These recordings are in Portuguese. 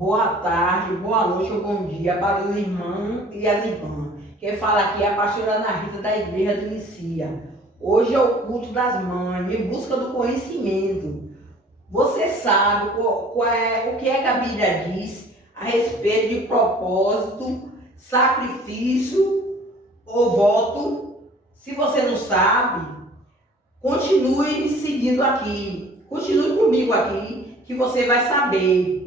boa tarde, boa noite ou bom dia para os irmãos e as irmãs. Quem fala aqui é a pastora Ana Rita da Igreja do Inicia. Hoje é o culto das mães, em busca do conhecimento. Você sabe o que é que a Bíblia diz a respeito de propósito, sacrifício ou voto? Se você não sabe, continue me seguindo aqui. Continue comigo aqui, que você vai saber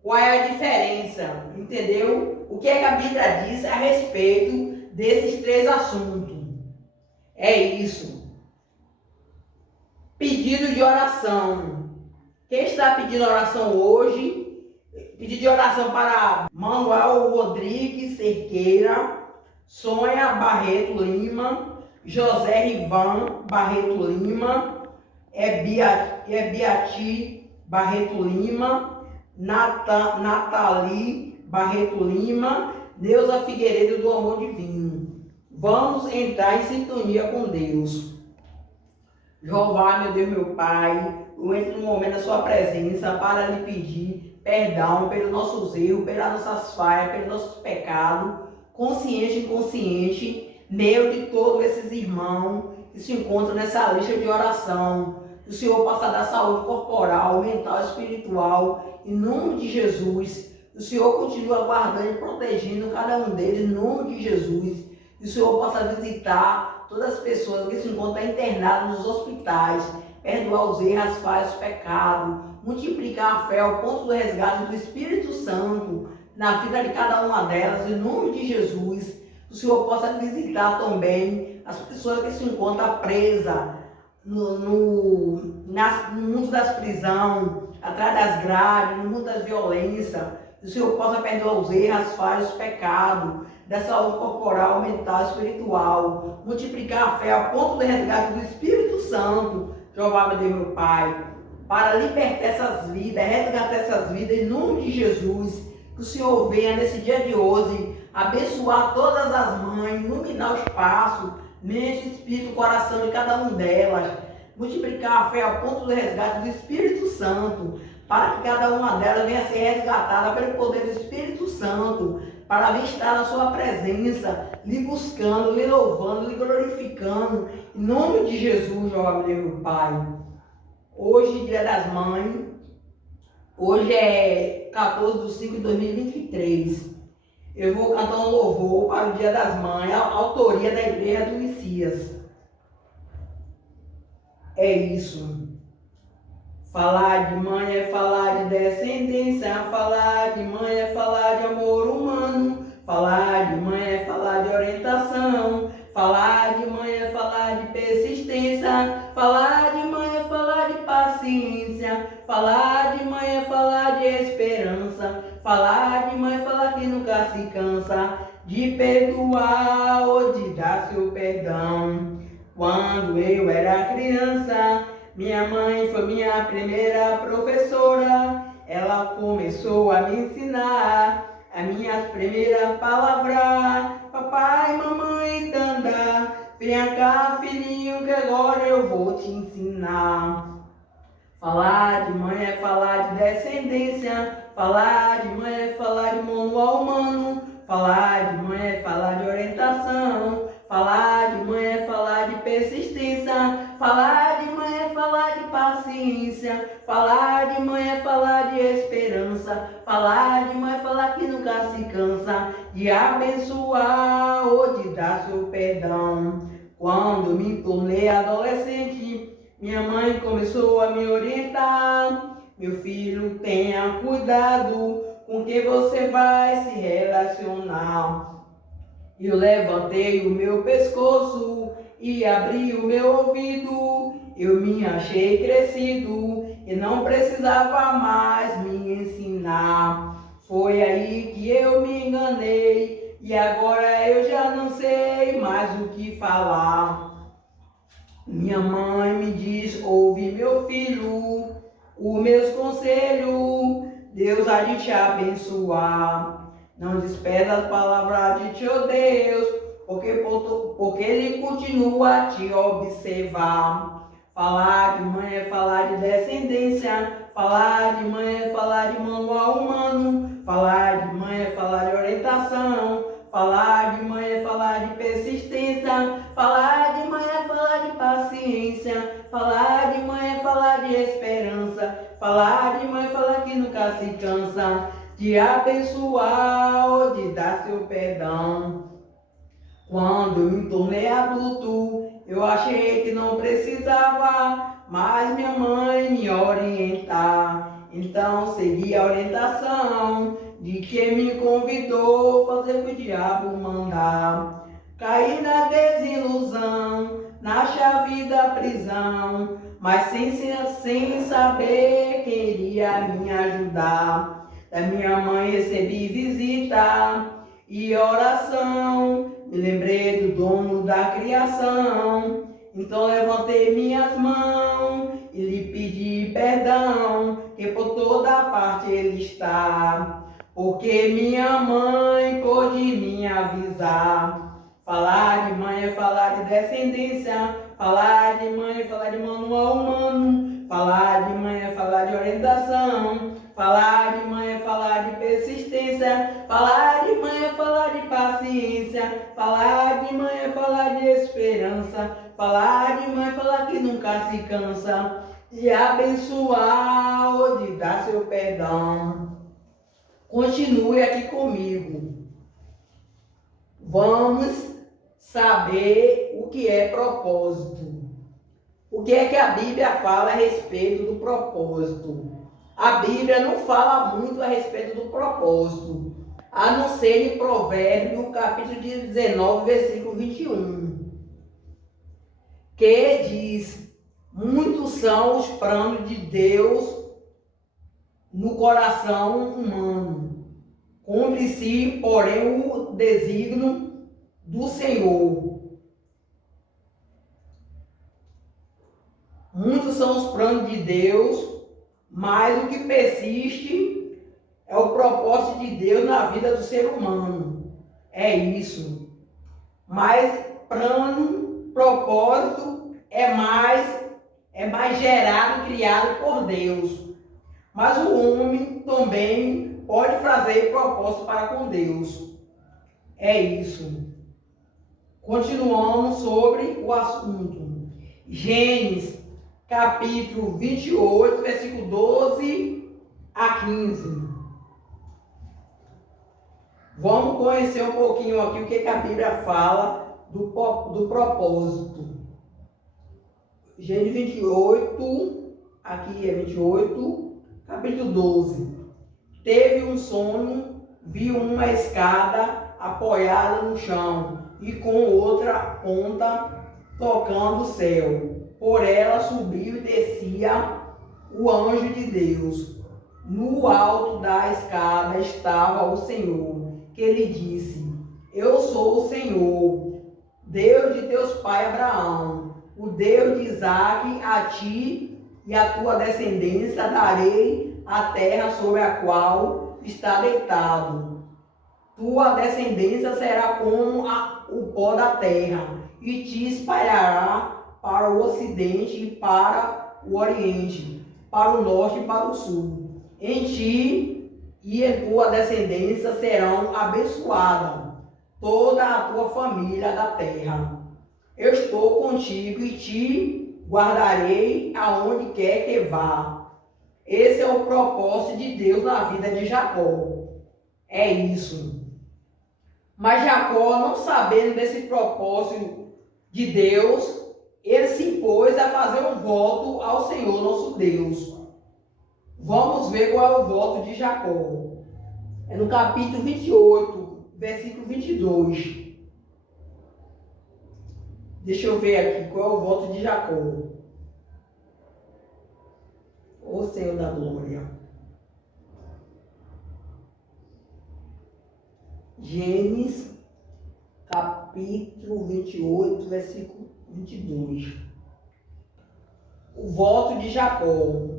qual é a diferença, entendeu? O que é que a Bíblia diz a respeito desses três assuntos. É isso. Pedido de oração. Quem está pedindo oração hoje? Pedido de oração para Manuel Rodrigues Cerqueira, Sônia Barreto Lima, José Rivan Barreto Lima, Beati Barreto Lima, Nathalie Barreto Lima, Neuza Figueiredo do Amor Divino. Vamos entrar em sintonia com Deus. Jeová, meu Deus, meu Pai, eu entro no momento da sua presença para lhe pedir perdão pelos nossos erros, pelas nossas falhas, pelos nossos pecados, consciente e inconsciente, meu de todos esses irmãos que se encontram nessa lista de oração. Que o Senhor possa dar saúde corporal, mental, espiritual, em nome de Jesus. Que o Senhor continue guardando e protegendo cada um deles, em nome de Jesus. Que o Senhor possa visitar todas as pessoas que se encontram internadas nos hospitais, perdoar os erros, as falhas, os pecados, multiplicar a fé ao ponto do resgate do Espírito Santo na vida de cada uma delas, em nome de Jesus. Que o Senhor possa visitar também as pessoas que se encontram presas no mundo das prisões, atrás das grades, no mundo das violências. Que o Senhor possa perdoar os erros, as falhas, os pecados, da saúde corporal, mental, espiritual, multiplicar a fé ao ponto do resgate do Espírito Santo, Jeová, meu Deus, meu Pai, para libertar essas vidas, resgatar essas vidas em nome de Jesus. Que o Senhor venha nesse dia de hoje abençoar todas as mães, iluminar o espaço, mente, espírito, coração de cada uma delas, multiplicar a fé ao ponto do resgate do Espírito Santo, para que cada uma delas venha a ser resgatada pelo poder do Espírito Santo, para vir estar na sua presença, lhe buscando, lhe louvando, lhe glorificando, em nome de Jesus, ó meu Pai. Hoje, dia das mães, hoje é 14/5/2023. Eu vou cantar um louvor para o dia das mães, a autoria da Igreja do Messias. É isso. Falar de mãe é falar de descendência, falar de mãe é falar de amor humano, falar de mãe é falar de orientação, falar de mãe é falar de persistência, falar de mãe é falar de paciência, falar de mãe é falar de esperança, falar de mãe é falar que nunca se cansa de perdoar ou de dar seu perdão. Quando eu era criança, minha mãe foi minha primeira professora. Ela começou a me ensinar as minhas primeiras palavras. Papai, mamãe, tanda, venha cá, filhinho, que agora eu vou te ensinar. Falar de mãe é falar de descendência. Falar de mãe é falar de manual humano. Falar de mãe é falar de orientação. Falar de mãe é falar de persistência. Falar de mãe é falar de paciência. Falar de mãe é falar de esperança. Falar de mãe é falar que nunca se cansa de abençoar ou de dar seu perdão. Quando me tornei adolescente, minha mãe começou a me orientar. Meu filho, tenha cuidado com quem você vai se relacionar. Eu levantei o meu pescoço e abri o meu ouvido. Eu me achei crescido e não precisava mais me ensinar. Foi aí que eu me enganei e agora eu já não sei mais o que falar. Minha mãe me diz, ouve meu filho, os meus conselhos, Deus há de te abençoar. Não despreza as palavras de teu Deus, porque Ele continua a te observar. Falar de mãe é falar de descendência, Falar de mãe é falar de manual humano. Falar de mãe é falar de orientação. Falar de mãe é falar de persistência. Falar de mãe é falar de paciência. Falar de mãe é falar de esperança. Falar de mãe é falar que nunca se cansa de abençoar ou de dar seu perdão. Quando eu me tornei adulto, eu achei que não precisava mais minha mãe me orientar. Então segui a orientação de quem me convidou fazer o que o diabo mandar. Caí na desilusão, na chave da prisão, mas sem saber quem iria me ajudar. Da minha mãe recebi visita e oração. Me lembrei do dono da criação, então levantei minhas mãos e lhe pedi perdão, que por toda parte ele está, porque minha mãe pôde me avisar. Falar de mãe é falar de descendência, falar de mãe é falar de manual humano, falar de mãe é falar de orientação, falar de mãe é falar de persistência, falar de mãe é falar de paciência, falar de mãe é falar de esperança, falar de mãe é falar que nunca se cansa de abençoar ou de dar seu perdão. Continue aqui comigo. Vamos saber o que é propósito. O que é que a Bíblia fala a respeito do propósito? A Bíblia não fala muito a respeito do propósito, a não ser em Provérbios, capítulo 19, versículo 21, que diz: muitos são os planos de Deus no coração humano, cumpre-se, porém, o desígnio do Senhor. Muitos são os planos de Deus, mas o que persiste é o propósito de Deus na vida do ser humano. É isso. Mas plano, propósito é mais gerado, criado por Deus. Mas o homem também pode fazer propósito para com Deus. É isso. Continuamos sobre o assunto. Gênesis, capítulo 28, versículo 12 a 15. Vamos conhecer um pouquinho aqui o que a Bíblia fala do propósito. Gênesis 28, aqui é 28, capítulo 12. Teve um sonho, viu uma escada apoiada no chão e com outra ponta tocando o céu. Por ela subiu e descia o anjo de Deus. No alto da escada estava o Senhor, que lhe disse: eu sou o Senhor, Deus de teus pais Abraão, o Deus de Isaque. A ti e à tua descendência darei a terra sobre a qual está deitado. Tua descendência será como o pó da terra, e te espalhará para o ocidente e para o oriente, para o norte e para o sul. Em ti e em tua descendência serão abençoadas toda a tua família da terra. Eu estou contigo e te guardarei aonde quer que vá. Esse é o propósito de Deus na vida de Jacó. É isso. Mas Jacó, não sabendo desse propósito de Deus, ele se impôs a fazer um voto ao Senhor nosso Deus. Vamos ver qual é o voto de Jacó. É no capítulo 28, versículo 22. Deixa eu ver aqui qual é o voto de Jacó. Ô Senhor da glória. Gênesis, capítulo 28, versículo 22. O voto de Jacó.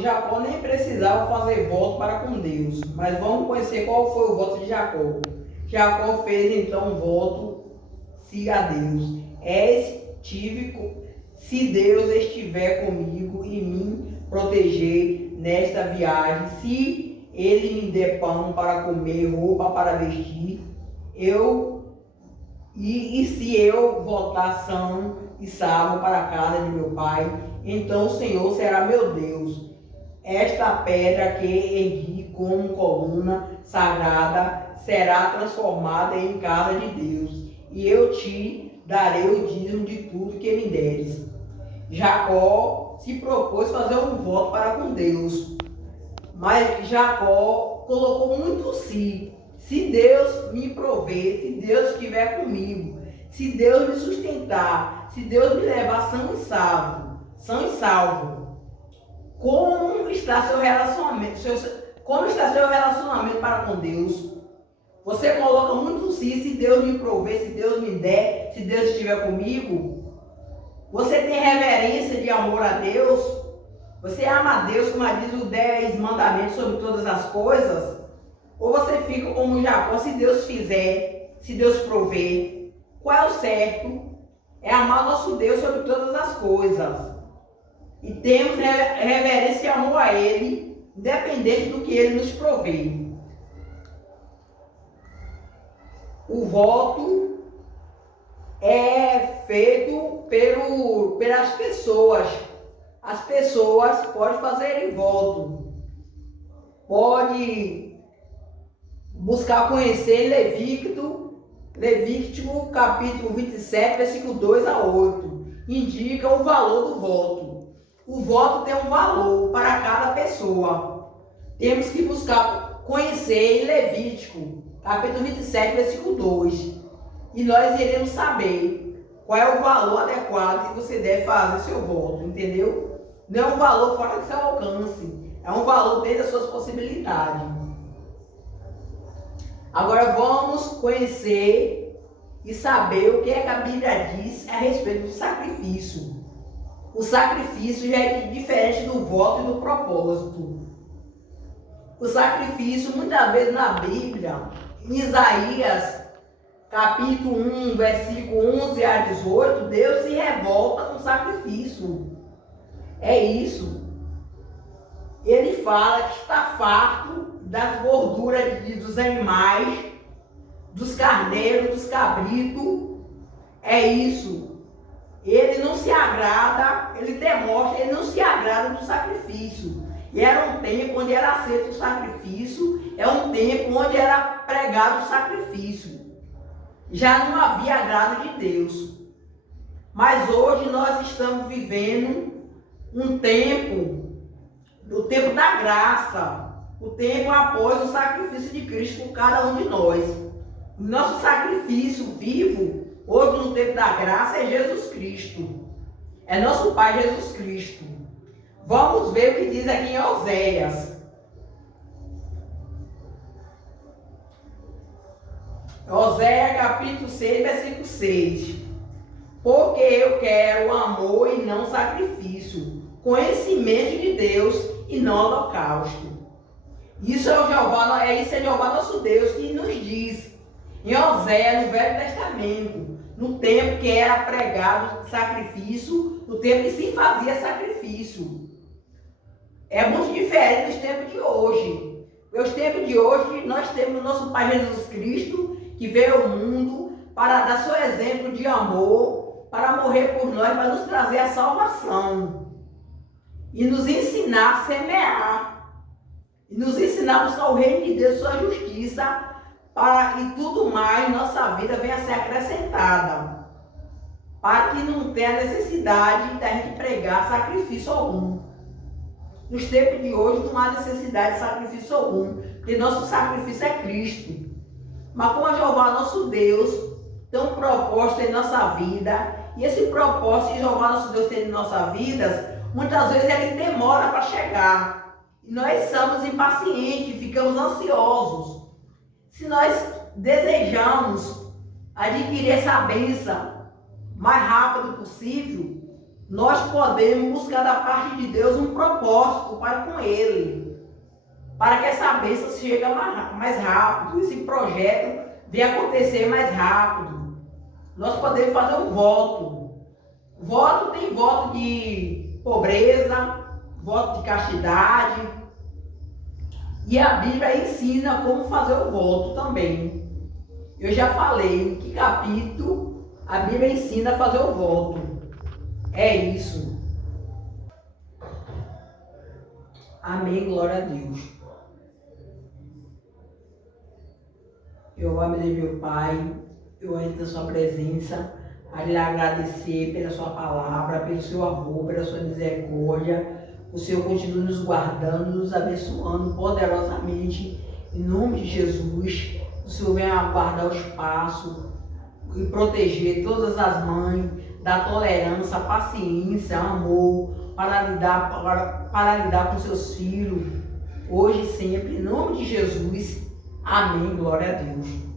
Jacó nem precisava fazer voto para com Deus, mas vamos conhecer qual foi o voto de Jacó. Jacó fez então um voto-se a Deus: se Deus estiver comigo e me proteger nesta viagem. Se Ele me der pão para comer, roupa para vestir, se eu voltar são e salvo para a casa de meu Pai, então o Senhor será meu Deus. Esta pedra que ergui como coluna sagrada será transformada em casa de Deus, e eu te darei o dízimo de tudo que me deres. Jacó se propôs fazer um voto para com Deus, mas Jacó colocou muito si. Se Deus me prover, se Deus estiver comigo, se Deus me sustentar, se Deus me levar são e salvo, como está seu relacionamento? Como está seu relacionamento para com Deus? Você coloca muito se Deus me prover, se Deus me der, se Deus estiver comigo? Você tem reverência de amor a Deus? Você ama a Deus, como diz os 10 mandamentos sobre todas as coisas? Ou você fica como Jacó, se Deus fizer, se Deus prover? Qual é o certo? É amar nosso Deus sobre todas as coisas. E temos reverência e amor a Ele, independente do que Ele nos provê. O voto é feito pelas pessoas. As pessoas podem fazer voto. Pode buscar conhecer Levítico capítulo 27, versículo 2 a 8. Indica o valor do voto. O voto tem um valor para cada pessoa. Temos que buscar conhecer em Levítico capítulo 27, versículo 2. E nós iremos saber qual é o valor adequado que você deve fazer seu voto, entendeu? Não é um valor fora do seu alcance, é um valor dentro das suas possibilidades. Agora vamos conhecer e saber o que a Bíblia diz a respeito do sacrifício. O sacrifício já é diferente do voto e do propósito. O sacrifício, muitas vezes na Bíblia, em Isaías, capítulo 1, versículo 11 a 18, Deus se revolta com o sacrifício. É isso. Ele fala que está farto das gorduras dos animais, dos carneiros, dos cabritos. É isso. Ele não se agrada, ele demonstra, ele não se agrada do sacrifício. E era um tempo onde era aceito o sacrifício, é um tempo onde era pregado o sacrifício. Já não havia agrado de Deus. Mas hoje nós estamos vivendo um tempo, o tempo da graça, o tempo após o sacrifício de Cristo por cada um de nós. O nosso sacrifício vivo, hoje no tempo da graça, é Jesus Cristo. É nosso Pai Jesus Cristo. Vamos ver o que diz aqui em Oséias. Oséias capítulo 6, versículo 6. Porque eu quero amor e não sacrifício, conhecimento de Deus e não holocausto. Isso é Jeová nosso Deus que nos diz em Oséias, no Velho Testamento, no tempo que era pregado sacrifício, no tempo que se fazia sacrifício. É muito diferente dos tempos de hoje. Nos tempos de hoje, nós temos o nosso Pai Jesus Cristo, que veio ao mundo para dar seu exemplo de amor, para morrer por nós, para nos trazer a salvação. E nos ensinar a semear. E nos ensinar a buscar o reino de Deus, sua justiça, para que tudo mais, nossa vida venha a ser acrescentada. Para que não tenha necessidade da gente pregar sacrifício algum. Nos tempos de hoje não há necessidade de sacrifício algum, porque nosso sacrifício é Cristo. Mas como é Jeová nosso Deus tem um propósito em nossa vida, e esse propósito que Jeová nosso Deus tem em nossas vidas, muitas vezes ele demora para chegar. E nós somos impacientes, ficamos ansiosos. Se nós desejamos adquirir essa bênção mais rápido possível, nós podemos buscar da parte de Deus um propósito para com Ele, para que essa bênção chegue mais rápido, esse projeto venha acontecer mais rápido. Nós podemos fazer um voto. Voto tem voto de pobreza, voto de castidade. E a Bíblia ensina como fazer o voto também. Eu já falei em que capítulo a Bíblia ensina a fazer o voto. É isso. Amém, glória a Deus. Eu amo meu Pai, eu entro na sua presença, a lhe agradecer pela sua palavra, pelo seu amor, pela sua misericórdia. O Senhor continue nos guardando, nos abençoando poderosamente, em nome de Jesus. O Senhor venha guardar o espaço e proteger todas as mães, da tolerância, paciência, amor, para lidar com seus filhos, hoje e sempre, em nome de Jesus. Amém, glória a Deus.